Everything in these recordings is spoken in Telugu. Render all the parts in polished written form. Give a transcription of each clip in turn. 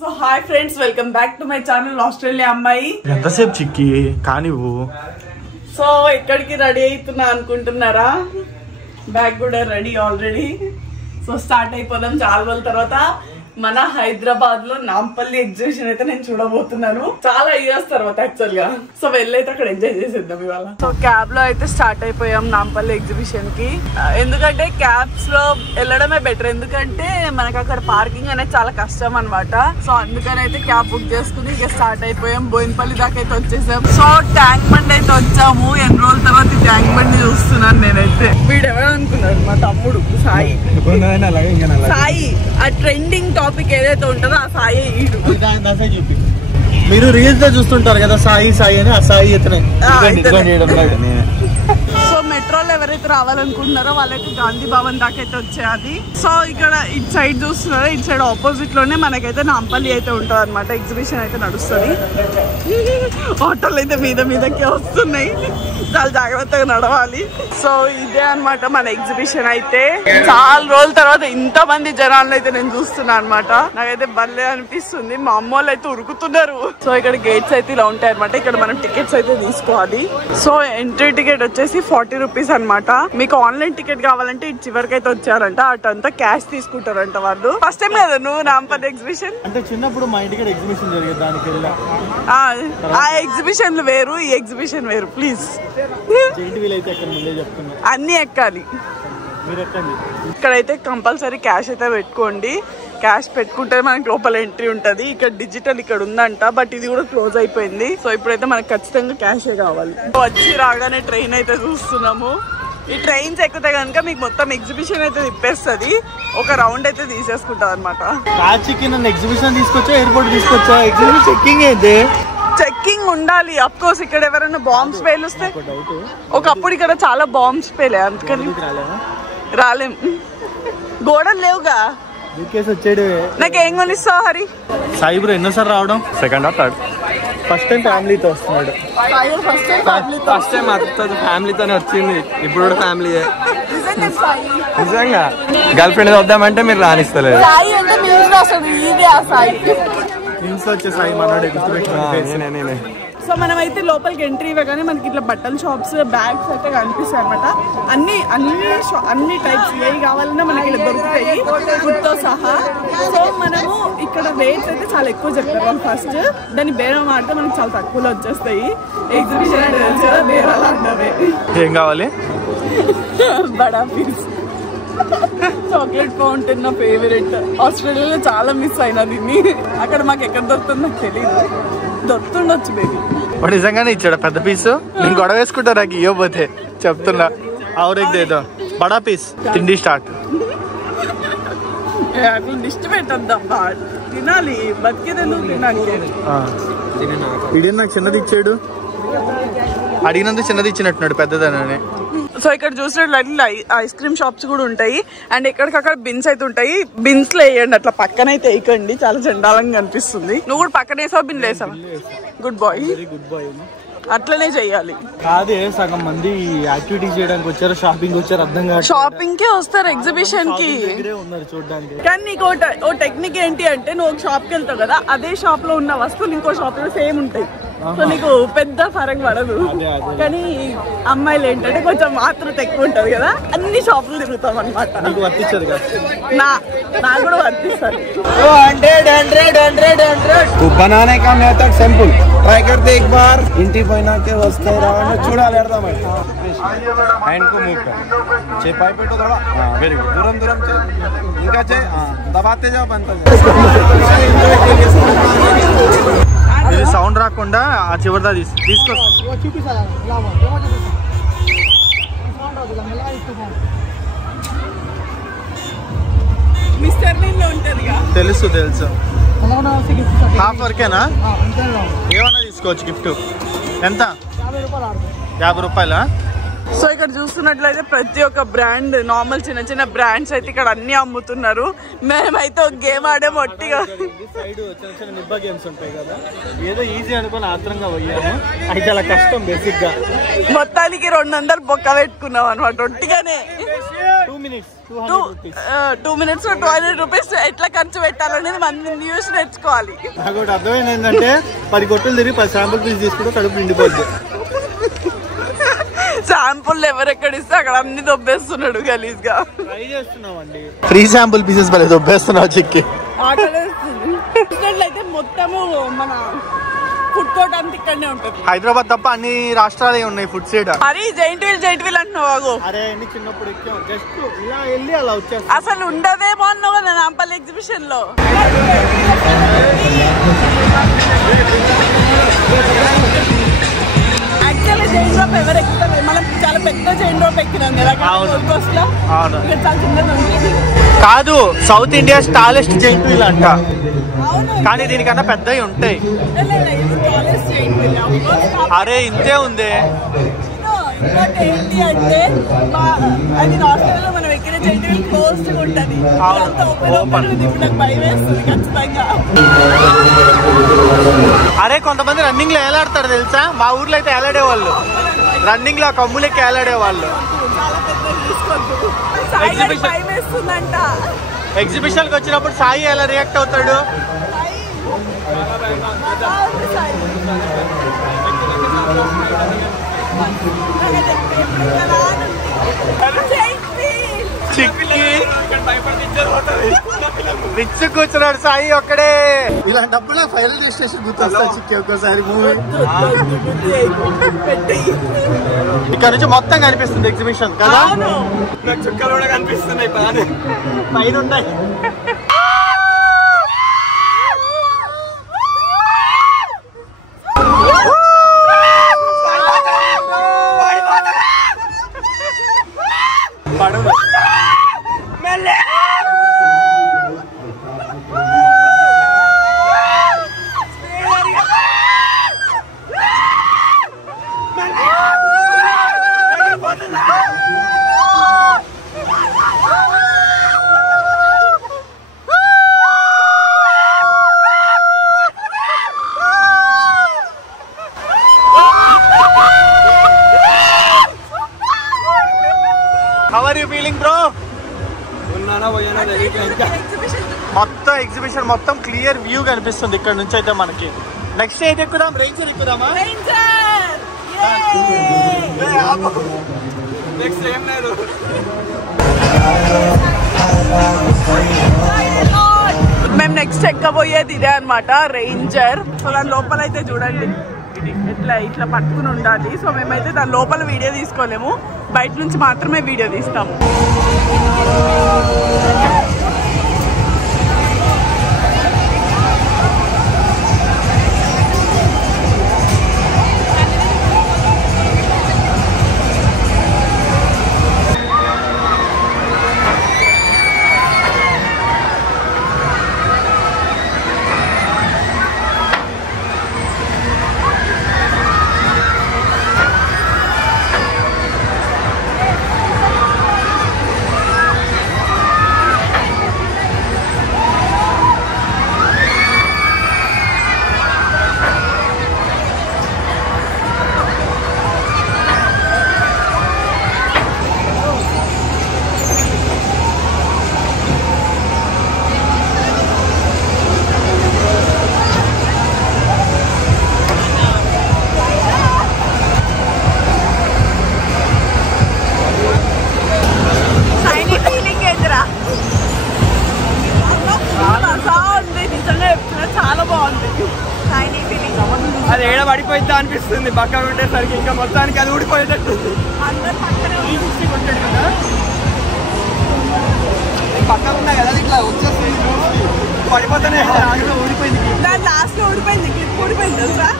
So hi friends, welcome back to my channel Australia అమ్మాయి. ఎంతసేపు చిక్కి కానీ సో ఎక్కడికి రెడీ అవుతున్నా అనుకుంటున్నారా? బ్యాగ్ కూడా రెడీ ఆల్రెడీ. సో స్టార్ట్ అయిపోదాం. చాలా రోజుల తర్వాత మన హైదరాబాద్ లో నాంపల్లి ఎగ్జిబిషన్ అయితే నేను చూడబోతున్నాను. చాలా ఇయర్స్ తర్వాత యాక్చువల్ గా. సో వెళ్ళైతే అక్కడ ఎంజాయ్ చేసేద్దాం ఇవాళ. సో క్యాబ్ లో అయితే స్టార్ట్ అయిపోయాం నాంపల్లి ఎగ్జిబిషన్ కి. ఎందుకంటే క్యాబ్స్ లో వెళ్ళడమే బెటర్, ఎందుకంటే మనకు అక్కడ పార్కింగ్ అనేది చాలా కష్టం అనమాట. సో అందుకని అయితే క్యాబ్ బుక్ చేసుకుని ఇక స్టార్ట్ అయిపోయాం. బోయినపల్లి దాకా అయితే వచ్చేసాం. సో ట్యాంక్ బండ్ అయితే వచ్చాము. ఎన్ని రోజుల తర్వాత ఈ ట్యాంక్ బండ్ ని చూస్తున్నాను నేనైతే. వీడెవరో అనుకున్నాడు, మా తమ్ముడు సాయి. సాయి ఆ ట్రెండింగ్ టాపిక్ ఏదైతే ఉంటుందో ఆ సాయి ఈడు. మీరు రీల్స్ లో చూస్తుంటారు కదా సాయి సాయి అని, ఆ సాయి ఇతనే. సో మెట్రోలో ఎవరైతే రావాలనుకుంటున్నారో వాళ్ళకి గాంధీ భవన్ దాకా అయితే వచ్చేది. సో ఇక్కడ ఇటు సైడ్ చూస్తున్నారో, ఇటు సైడ్ ఆపోజిట్ లోనే మనకైతే నాంపల్లి అయితే ఉంటుంది అనమాట. ఎగ్జిబిషన్ అయితే నడుస్తుంది. ఆటోలు అయితే మీద మీదకే వస్తున్నాయి, చాలా జాగ్రత్తగా నడవాలి. సో ఇదే అనమాట మన ఎగ్జిబిషన్ అయితే. చాలా రోజుల తర్వాత ఇంత మంది జనాలను అయితే నేను చూస్తున్నా అనమాట. నాకైతే భలే అనిపిస్తుంది. మా అమ్మ వాళ్ళు అయితే ఉరుకుతున్నారు. సో ఇక్కడ గేట్స్ అయితే ఇలా ఉంటాయి అనమాట. ఇక్కడ మనం టికెట్స్ అయితే తీసుకోవాలి. సో ఎంట్రీ టికెట్ వచ్చేసి 40 రూపీస్ అనమాట. మీకు ఆన్లైన్ టికెట్ కావాలంటే ఇటు చివరికి అయితే వచ్చారంట. అటంతా క్యాష్ తీసుకుంటారంట వాళ్ళు. ఫస్ట్ టైం లేదా నువ్వు నాంపల్లి ఎగ్జిబిషన్? అంటే చిన్నప్పుడు మా ఇంటికి ఎగ్జిబిషన్ జరిగేది, దానికి వెళ్ళా. ఆ ఎగ్జిబిషన్ వేరు, ఈ ఎగ్జిబిషన్ వేరు. ప్లీజ్ అన్ని ఎక్కాలి. ఇక్కడైతే కంపల్సరీ క్యాష్ అయితే పెట్టుకోండి. క్యాష్ పెట్టుకుంటే మనకి లోపల ఎంట్రీ ఉంటది. ఇక్కడ డిజిటల్ ఇక్కడ ఉందంట, బట్ ఇది కూడా క్లోజ్ అయిపోయింది. సో ఇప్పుడైతే మనకు ఖచ్చితంగా క్యాషే కావాలి. వచ్చి రాగానే ట్రైన్ అయితే చూస్తున్నాము. ఈ ట్రైన్స్ ఎక్కితే కనుక మీకు మొత్తం ఎగ్జిబిషన్ అయితే తిప్పేస్తుంది. ఒక రౌండ్ అయితే తీసేసుకుంటా అనమాట. ఎగ్జిబిషన్ తీసుకొచ్చా, ఎయిర్పోర్ట్ తీసుకొచ్చా? ఎగ్జిబిషన్ చెక్కింగ్ అయితే చెక్కింగ్ ఉండాలి. అఫ్ కోర్స్ ఇక్కడ ఎవరైనా బాంబ్స్ పేలుస్తే, ఒకప్పుడు ఇక్కడ చాలా బాంబ్స్ పేలే, అందుకని రాలేం. గోడలు లేవుగా. నాకేం కొనిస్తావు హరి? సాయి బ్రో ఎన్నోసారి రావడం? Second or third? First time ఫ్యామిలీతో వస్తున్నాడు. ఫస్ట్ టైం అత్తది ఫ్యామిలీతోనే వచ్చింది. ఇప్పుడు కూడా ఫ్యామిలీ నిజంగా. గర్ల్ ఫ్రెండ్ వద్దామంటే మీరు రానిస్తలేదు. వచ్చే సాయి మనోడే నేనే. సో మనం అయితే లోపలికి ఎంట్రీ ఇవ్వగానే మనకి ఇట్లా బట్టల షాప్స్, బ్యాగ్స్ అయితే కనిపిస్తాయి అనమాట. అన్ని టైప్స్ ఏవి కావాలన్నా మనకి ఇలా దొరుకుతాయి, ఫుడ్తో సహా. సో మనము ఇక్కడ రేట్స్ అయితే చాలా ఎక్కువ చెప్తారు ఫస్ట్. దాన్ని బేరం ఆడితే మనకి చాలా తక్కువలో వచ్చేస్తాయి. ఎగ్జిబిషన్ అంటే తెలుసు కదా, బేరాలు అన్నవే. ఏం కావాలి? బడా పీస్ చాక్లెట్ ఫౌంటైన్ నా ఫేవరెట్. ఆస్ట్రేలియాలో చాలా మిస్ అయినా దీన్ని. అక్కడ మాకు ఎక్కడ దొరుకుతుందో నాకు తెలియదు. దొరుకుతుండొచ్చు బేబీ. వాడు నిజంగానే ఇచ్చాడు పెద్ద పీసు. నేను గొడవ వేసుకుంటా నాకు ఇవ్వబోతే చెప్తున్నా. ఆవురేదో బడా పీస్. తిండి స్టార్ట్. అట్లా దిష్టి పెట్టద్దమ్మా, తినాలి. బతికేదెందుకు తినాలి? ఇడే నాకు చిన్నది ఇచ్చాడు. అడిగినందుకు చిన్నది ఇచ్చినట్టున్నాడు పెద్దదనని. సో ఇక్కడ చూసినట్లయితే ఐస్ క్రీమ్ షాప్స్ కూడా ఉంటాయి. అండ్ ఎక్కడికక్కడ బిన్స్ అయితే ఉంటాయి. బిన్స్ లో వేయండి, అట్లా పక్కన అయితే వేయకండి, చాలా చండాలంగా కనిపిస్తుంది. నువ్వు కూడా పక్కన వేసావు, బిన్ వేసావా? Good boy. అట్లనే చెయ్యాలి. కాదే సగం మంది యాక్టివిటీస్ చేయడానికి వచ్చారు, షాపింగ్ వచ్చారు, అర్థం కాదు. షాపింగ్ కే వస్తారు ఎగ్జిబిషన్ కి. కానీ నీకు ఓ టెక్నిక్ ఏంటి అంటే, నువ్వు ఒక షాప్ కి వెళ్తావు కదా, అదే షాప్ లో ఉన్న వస్తువులు ఇంకో షాప్ లో సేమ్ ఉంటాయి. సో నీకు పెద్ద ఫరక్ పడదు. కానీ అమ్మాయిలు ఏంటంటే కొంచెం ఆతృత ఎక్కువ ఉంటది కదా, అన్ని షాపులు తిరుగుతాం అనమాట. నా కూడా వర్తిస్తారు. बनाने का मेथड सिंपल ट्राई करते एक बार इंटी పోయినాకే వస్తాయి రావని చూడాలి అర్థమైంది. హ్యాండ్ కు మూవ్ कर చేపాయి పెట్టు थोड़ा వెరీ గుడ్. దూరం దూరం చే ఇంకా చే దబాతే जाओ बनता ఇది సౌండ్ రాకుండా ఆ చివరిదా తీసుకో. తెలుసు హాఫ్ వరకేనా? ఏమన్నా తీసుకోవచ్చు గిఫ్ట్. ఎంత? 50 రూపాయలా? సో ఇక్కడ చూస్తున్నట్లయితే ప్రతి ఒక్క బ్రాండ్, నార్మల్ చిన్న చిన్న బ్రాండ్స్ అయితే ఇక్కడ అన్ని అమ్ముతున్నారు. మేమైతే ఒక గేమ్ ఆడే మొట్టిగా ఏదో ఈజీ అనుకుని ఆత్రంగా పోయాము. అయితే అలా కష్టం బేసిక్ గా. మొత్తానికి 200 బొక్క పెట్టుకున్నాం అనమాట ఒట్టిగానే. 2 2 minutes 200 rupees ఎట్లా ఖర్చు పెట్టాలనేది మనం న్యూస్ నేర్చుకోవాలి. నాకు ఒకటి అర్థమైంది ఏంటంటే 10 కొట్టులు తిరిగి 10 శాంపుల్ పీస్ తీసుకుంటే కడుపు నిండిపోద్ది. శాంపుల్ ఎవరెక్కడ ఇస్తే అక్కడ అన్ని దొబ్బేస్తున్నాడు గలీజ్ గా. ట్రై చేస్తున్నామండి. ఫ్రీ శాంపుల్ పీసెస్ భలే దొబ్బేస్తున్నావు చిక్కి. అయితే మొత్తము మన ఫుడ్ కోర్ట్ అంతా ఇక్కడనే ఉంటుంది. హైదరాబాద్ తప్ప అన్ని రాష్ట్రాలే ఉన్నాయి ఫుడ్ సైడ్. అరే జైంట్ వీల్ అంటున్నావు. అరే అన్ని చిన్నప్పుడు ఎక్కాం, జస్ట్ ఇలా వెళ్ళి అలా వచ్చేస్తాం. అసలు ఉండదేమో అన్నావు కదా నాంపల్లి ఎగ్జిబిషన్ లో. యాక్చువల్లీ జైన్ డ్రాప్ ఎవరు ఎక్కుతారు? మనం చాలా పెద్ద జైన్ డ్రాప్ ఎక్కినాం కదా కోస్ట్ లో. చాలా చిన్నది ఉంటుంది. కాదు, South India tallest giant wheel అంట. కానీ దీనికన్నా పెద్దవి ఉంటాయి. అరే ఇంతే ఉంది. ఏంటి అంటే అది ఆస్ట్రేలియాలో మనం ఎక్కిన జైంట్ వీల్ క్లోజ్ ఉంటుంది. భయం వేస్తుంది ఖచ్చితంగా. అరే కొంతమంది రన్నింగ్ లో ఏలాడతారు తెలుసా? మా ఊర్లో అయితే ఏలాడేవాళ్ళు, రన్నింగ్ లో కమ్ములకి ఏలాడేవాళ్ళు. ఎగ్జిబిషన్ కి వచ్చినప్పుడు సాయి ఎలా రియాక్ట్ అవుతాడు? రిచ్ కూర్చున్నాడు సాయి ఒక్కడే. ఇలాంటప్పుడు ఫైనల్ రిజిస్ట్రేషన్ గుర్తొస్తా చిక్కి ఒక్కోసారి మూవీ. ఇక్కడ నుంచి మొత్తం కనిపిస్తుంది ఎగ్జిబిషన్ కదా. చుక్కలు కూడా కనిపిస్తున్నాయి పైన ఉన్నాయి. How are you feeling, bro? మొత్తం ఎగ్జిబిషన్ మొత్తం క్లియర్ వ్యూ కనిపిస్తుంది ఇక్కడ నుంచి అయితే మనకి. నెక్స్ట్ అయితే ఎక్కుదాం, రేంజర్ ఎక్కుదామా? మేము నెక్స్ట్ ఎక్కబోయేది ఇదే అనమాట, రేంజర్. సో దాని లోపల అయితే చూడండి ఇట్లా పట్టుకుని ఉండాలి. సో మేమైతే దాని లోపల వీడియో తీసుకోలేము, బయట నుంచి మాత్రమే వీడియో తీస్తాము. చాలా బాగుంది. అది ఏడ పడిపోయిద్దా అనిపిస్తుంది పక్కన ఉండేసరికి. ఇంకా మొత్తానికి అది ఊడిపోయేటట్టు పక్కన ఉన్నా కదా ఇట్లా వచ్చేస్తుంది పడిపోతానే ఊడిపోయింది. దాని లాస్ట్ లో ఊడిపోయింది, క్లిప్ ఊడిపోయింది తెలుసా.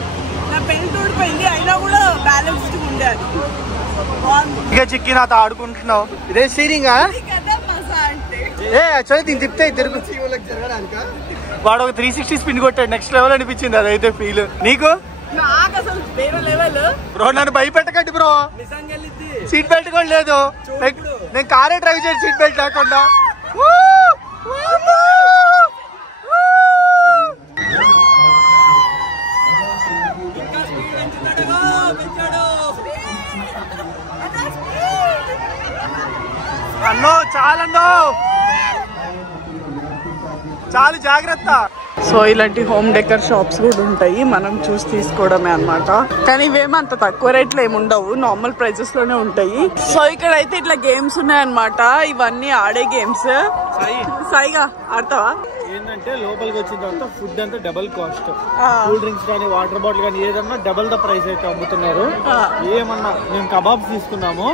నా బెల్ట్ ఊడిపోయింది, అయినా కూడా బ్యాలెన్స్ ఉండే. అది ఇక చిక్కి నాతో ఆడుకుంటున్నావు. ఇదే స్టీరింగ్ దీన్ని తిప్తే తిరుగు. వాడు ఒక 360 స్పిన్ కొట్టాడు, నెక్స్ట్ లెవెల్ అనిపించింది అదైతే ఫీల్. నీకు? నాకు అసలు వేరే లెవెల్. బ్రో నన్ను భయపెట్టకండి బ్రో, సీట్ బెల్ట్ కూడా లేదు. నేను కారే డ్రైవ్ చేసి సీట్ బెల్ట్ లేకుండా. అన్నో జాగ్రత్త. సో ఇలాంటి హోమ్ డెకర్ షాప్స్ కూడా ఉంటాయి, మనం చూసి తీసుకోవడమే అన్నమాట. కానీ ఇవేమో అంత తక్కువ రేట్లో ఏమి ఉండవు, నార్మల్ ప్రైజెస్ లోనే ఉంటాయి. సో ఇక్కడ అయితే ఇట్లా గేమ్స్ ఉన్నాయన్నమాట, ఇవన్నీ ఆడే గేమ్స్. సాయిగా ఆడతావా? ఏంటంటే లోపలికి వచ్చిన తర్వాత ఫుడ్ అంతా డబల్ కాస్ట్. కూల్ డ్రింక్స్ కానీ వాటర్ బాటిల్ కానీ ఏదన్నా డబల్ ద ప్రైస్ అయితే అమ్ముతున్నారు. ఏమన్నా మేము కబాబ్స్ తీసుకున్నాము,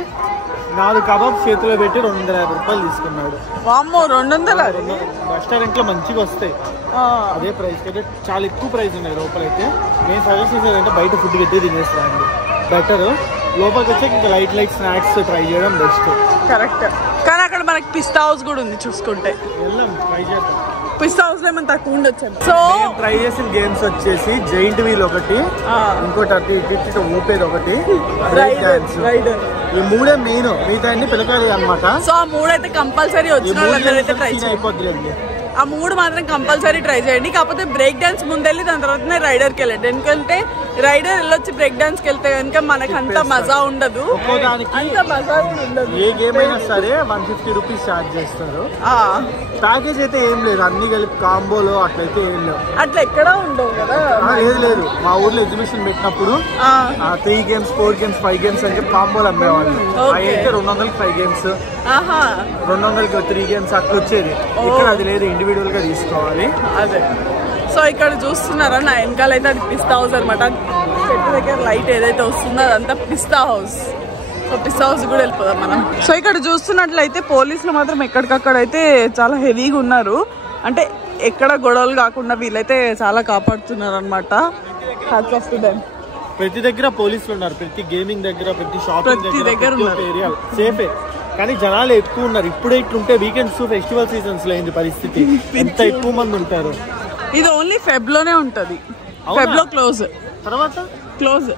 4 కబాబ్స్ చేతిలో పెట్టి 250 రూపాయలు తీసుకున్నాడు. 200 రెస్టారెంట్ లో మంచిగా వస్తాయి అదే ప్రైస్ అయితే. చాలా ఎక్కువ ప్రైస్ ఉన్నాయి లోపలైతే. నేను సజెస్ట్ చేసేదంటే బయట ఫుడ్ పెట్టి తినేస్తానండి బెటర్. లోపలికి వచ్చి ఇంకా లైట్ స్నాక్స్ ట్రై చేయడం బెస్ట్. కరెక్ట్. కానీ అక్కడ మనకి పిస్తా హౌస్ కూడా ఉంది, చూసుకుంటే వెళ్దాం ట్రై చేద్దాం. పిస్తా హౌస్ లో ఏమైనా తక్కువ ఉండొచ్చు. సో ట్రై చేసిన గేమ్స్ వచ్చేసి జైంట్ వీల్ ఒకటి, ఇంకోటి అటు ఇటు ఊపేది ఒకటి, బ్రేక్ డాన్స్. ఈ 3 మెయిన్, మిగతా అన్ని పిల్లకాయలు అనమాట. సో ఆ 3 అయితే కంపల్సరీ వచ్చిన వాళ్ళందరైతే ట్రై అయిపోద్ది. ఆ 3 మాత్రం కంపల్సరీ ట్రై చేయండి. కాకపోతే బ్రేక్ డాన్స్ ముందెళ్ళి దాని తర్వాతనే రైడర్కి వెళ్ళండి. ఎందుకంటే రైడర్ వెళ్ళొచ్చి బ్రేక్ డాన్స్ కి వెళ్తే కనుక మనకు అంత మజా ఉండదు. అంత మజా కూడా ఉండదు. ఏ గేమ్ అయినా సరే 150 రూపీస్ ఛార్జ్ చేస్తారు. ప్యాకేజ్ అయితే ఏం లేదు, అన్ని కలిపి కాంబోలో అట్లయితే ఏం లేవు. అట్లా ఎక్కడా ఉండవు కదా. లేదు మా ఊర్లో ఎగ్జిబిషన్ పెట్టినప్పుడు 3 గేమ్స్ 4 గేమ్స్ 5 గేమ్స్ అని చెప్పి కాంబోలు అమ్మేవాళ్ళు. అయితే 200కి 5 గేమ్స్, 200కి 3 గేమ్స్ అట్లా వచ్చేది. ఇక్కడ అది లేదు, ఇండివిజువల్ గా తీసుకోవాలి. అదే. సో ఇక్కడ చూస్తున్నారా నా వెనకాల అయితే అది పిస్తా హౌస్ అనమాట. చెట్టు దగ్గర లైట్ ఏదైతే వస్తుందో అదంతా పిస్తా హౌస్. సో పిస్తా హౌస్ కూడా వెళ్ళిపోదాం మనం. సో ఇక్కడ చూస్తున్నట్లయితే పోలీసులు మాత్రం ఎక్కడికక్కడ అయితే చాలా హెవీగా ఉన్నారు. అంటే ఎక్కడ గొడవలు కాకుండా వీళ్ళైతే చాలా కాపాడుతున్నారు అనమాట. ప్రతి దగ్గర పోలీసులు ఉన్నారు, ప్రతి గేమింగ్ దగ్గర, ప్రతి షాపింగ్ దగ్గర ఏరియా సేఫే. కానీ జనాలు ఎక్కువ ఉన్నారు. ఇప్పుడే ఇట్లుంటే వీకెండ్స్ ఫెస్టివల్ సీజన్స్ లో అయింది పరిస్థితి. ఎంత ఎక్కువ మంది ఉంటారు. ఇది ఓన్లీ ఫెబ్ లోనే ఉంటది. ఫెబ్ లో క్లోజ్, తర్వాత క్లోజ్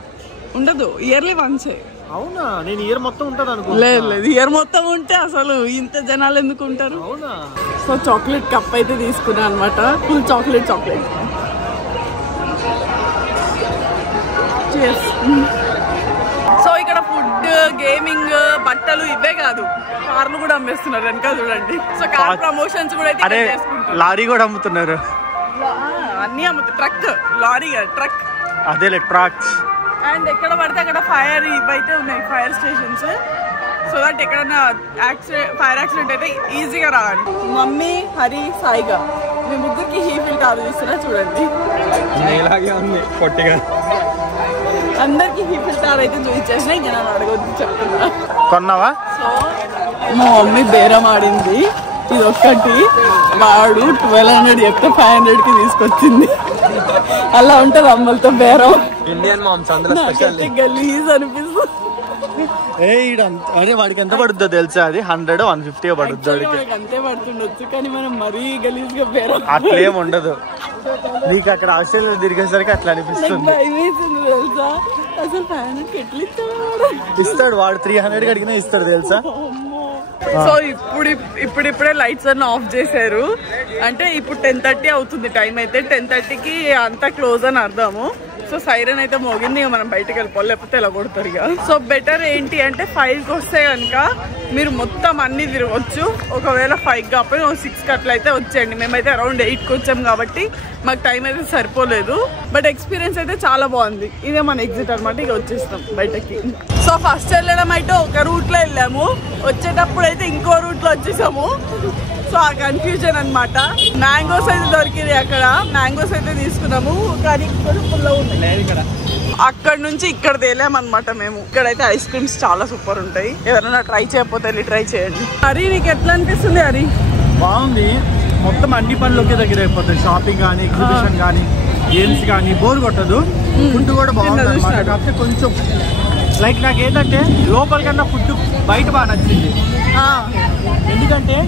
ఉండదు. ఇయర్లీ వన్సే. అవునా? నేను ఇయర్ మొత్తం ఉంటది అనుకో. లేదు, ఇయర్ మొత్తం ఉంటే అసలు ఇంత జనాలు ఎందుకు ఉంటారు. అవునా? సో చాక్లెట్ కప్ అయితే తీసుకున్నా అనమాట. Full chocolate. సో ఇక్కడ ఫుడ్, గేమింగ్, బట్టలు ఇవే కాదు, కార్లు కూడా అమ్మేస్తున్నారు వెనక చూడండి. సో కార్ ప్రమోషన్స్ కూడా అయితే లారీ కూడా అమ్ముతున్నారు. అన్ని అమ్ముతారు. ట్రక్, లారీ ట్రక్, అదే ట్రక్స్. అండ్ ఎక్కడ పడితే అక్కడ ఫైర్ ఇవైతే ఉన్నాయి, ఫైర్ స్టేషన్స్. సో దట్ ఎక్కడన్నా ఫైర్ యాక్సిడెంట్ అయితే ఈజీగా రావాలి. మమ్మీ, హరి, సాయిగా మీ ముగ్గురికి హీఫిల్ కారు తీస్తున్నా చూడండి. ఇలాగే ఉంది పొట్టిగా. అందరికి హీఫిల్ కార్ అయితే చూపించేసిన. ఇంకా నేను అడగొద్దు చెప్తున్నా. కొన్నావా? సో మా మమ్మీ బేరం ఆడింది. ఇది ఒక్కటి వాడు 1200 చెప్తే 500కి తీసుకొచ్చింది. అలా ఉంటుంది అమ్మలతో బేరం. ఇండియన్ మామ్స్ అందులో స్పెషల్. గలీజ్ అనిపిస్తుంది. అరే వాడికి ఎంత పడుతుందో తెలుసా? అది 100 150 పడుతుంది. అంతే పడుతుండొచ్చు, కానీ మనం మరీ గలీజ్ గా బేరం అట్లేం ఉండదు. నీకు అక్కడ ఆస్ట్రేలియా తిరిగేసరికి అట్లా అనిపిస్తుంది. తెలుసా? అసలు 500కి ఎట్లా ఇస్తాడు వాడు. 300కి అడిగినా ఇస్తాడు తెలుసా? సో ఇప్పుడిప్పుడే లైట్స్ అన్ని ఆఫ్ చేశారు. అంటే ఇప్పుడు 10:30 అవుతుంది టైం. అయితే 10:30కి అంతా క్లోజ్ అని అర్థము. సో సైరన్ అయితే మోగింది, ఇక మనం బయటకు వెళ్ళిపోవాలి, లేకపోతే ఎలా కొడతారు ఇక. సో బెటర్ ఏంటి అంటే 5కి వస్తే కనుక మీరు మొత్తం అన్ని తిరగచ్చు. ఒకవేళ 5 కాకపోతే 6కి అట్లా అయితే వచ్చేయండి. మేమైతే అరౌండ్ 8కి వచ్చాం కాబట్టి మాకు టైం అయితే సరిపోలేదు. బట్ ఎక్స్పీరియన్స్ అయితే చాలా బాగుంది. ఇదే మన ఎగ్జిట్ అనమాట. ఇక వచ్చేస్తాం బయటకి. సో ఫస్ట్ వెళ్ళడం అయితే ఒక రూట్లో వెళ్ళాము, వచ్చేటప్పుడు అయితే ఇంకో రూట్లో వచ్చేసాము. సో ఆ కన్ఫ్యూజన్ అనమాట. మ్యాంగోస్ అయితే దొరికింది అక్కడ, మ్యాంగోస్ అయితే తీసుకున్నాము. కానీ కొంచెం ఫుల్గా ఉన్నాయి ఇక్కడ. అక్కడ నుంచి ఇక్కడ తేలామన్నమాట మేము. ఇక్కడైతే ఐస్ క్రీమ్స్ చాలా సూపర్ ఉంటాయి. ఎవరైనా ట్రై చేయకపోతే వెళ్ళి ట్రై చేయండి. హరి నీకు ఎట్లా అనిపిస్తుంది? హరి బాగుంది. మొత్తం అన్ని పనులు ఒకే దగ్గర అయిపోతాయి. షాపింగ్ కానీ, ఎగ్జిబిషన్ కానీ, గేమ్స్ కానీ బోర్ కొట్టదు. ఫుడ్ కూడా బాగుంది అనమాట. కాకపోతే కొంచెం లైక్ నాకు ఏంటంటే లోపల కన్నా ఫుడ్ బయట బాగా నచ్చింది. ఎందుకంటే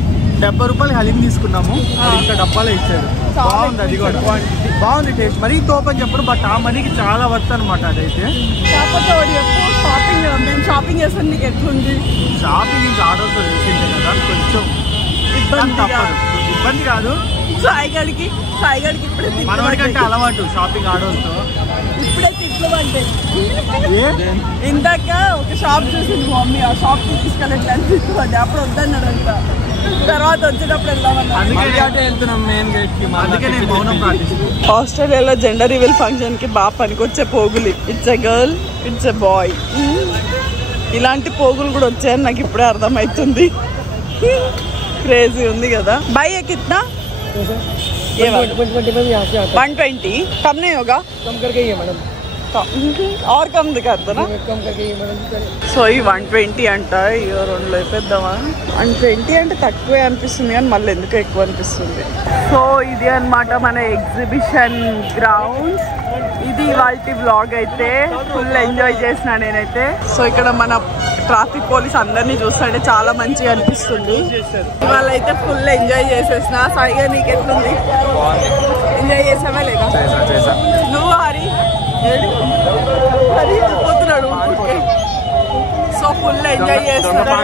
70 రూపాయలు హలీం తీసుకున్నాము, ఇంకా డబ్బాలో ఇచ్చారు. బాగుంది, అది కూడా బాగుంది టేస్ట్. మరీ తోపని చెప్పరు, బట్ ఆ మనీకి చాలా వర్త్ అనమాట అదైతే. షాపింగ్ మేము షాపింగ్ చేస్తాం. నీకు ఎట్లుంది షాపింగ్? ఇంకా ఆర్డర్తో తెలిసిందే కదా, కొంచెం ఇబ్బంది కాదు. సాయిగడికి ఇప్పుడు మనవాడికంటే అలవాటు షాపింగ్ ఆర్డర్తో. ఇప్పుడు ఇప్పుడే తిట్లు పడ్డాయి. ఇందాక ఒక షాప్ చూసింది మమ్మీ, ఆ షాప్ తీసుకెళ్ళట్లేదు తిట్లు పడ్డాయి. అప్పుడు వద్దన్నాడు అంత, తర్వాత వచ్చేటప్పుడు వెళ్దామన్నా. ఆస్ట్రేలియాలో జెండర్ రివీల్ ఫంక్షన్ కి బాగా పనికొచ్చే పోగులు. It's a girl, it's a boy. ఇలాంటి పోగులు కూడా వచ్చాయని నాకు ఇప్పుడే అర్థమవుతుంది. క్రేజీ ఉంది కదా. బాయ్ కిतना 120 कम नहीं होगा? कम करके ही है मैडम, और कम दिखा ना. कम करके ही मैडम. సో ఈ 120 అంట. ఇక రెండు లేపేద్దామా? 120 అంటే తక్కువే అనిపిస్తుంది కానీ మళ్ళీ ఎందుకు ఎక్కువ అనిపిస్తుంది. సో ఇది అన్నమాట మన ఎగ్జిబిషన్ గ్రౌండ్స్. ఇది ఇవాళ వ్లాగ్ అయితే ఫుల్ ఎంజాయ్ చేసిన నేనైతే. సో ఇక్కడ మన ట్రాఫిక్ పోలీస్ అందరినీ చూస్తుంటే చాలా మంచిగా అనిపిస్తుంది. ఇవాళ అయితే ఫుల్ ఎంజాయ్ చేసేసిన. సాయిగా నీకు ఎట్లుంది? ఎంజాయ్ చేసావా లేదా? నువ్వు హరి హరి వెళ్ళిపోతున్నాడు. సో ఫుల్ ఎంజాయ్ చేస్తున్నాడు.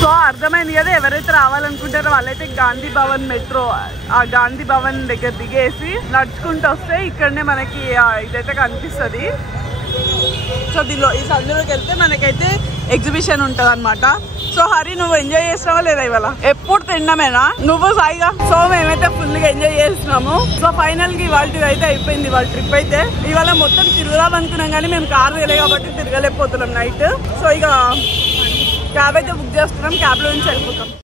సో అర్థమైంది కదా, ఎవరైతే రావాలనుకుంటారో వాళ్ళైతే గాంధీ భవన్ మెట్రో, ఆ గాంధీ భవన్ దగ్గర దిగేసి నడుచుకుంటూ వస్తే ఇక్కడనే మనకి ఇదైతే కనిపిస్తుంది. సో దీనిలో ఈ సందులోకి వెళ్తే మనకైతే ఎగ్జిబిషన్ ఉంటుంది అనమాట. సో హరి నువ్వు ఎంజాయ్ చేస్తున్నావా లేదా ఇవాళ? ఎప్పుడు తిన్నామేనా నువ్వు సాయిగా? సో మేమైతే ఫుల్ గా ఎంజాయ్ చేస్తున్నాము. సో ఫైనల్ గా ఇవాళ అయితే అయిపోయింది ఇవాళ ట్రిప్ అయితే. ఇవాళ మొత్తం తిరుగుదాం అనుకున్నాం కానీ మేము కార్ వెళ్ళే కాబట్టి తిరగలేకపోతున్నాం నైట్. సో ఇక క్యాబ్ అయితే బుక్ చేస్తున్నాం, క్యాబ్ లో నుంచి వెళ్ళిపోతాం.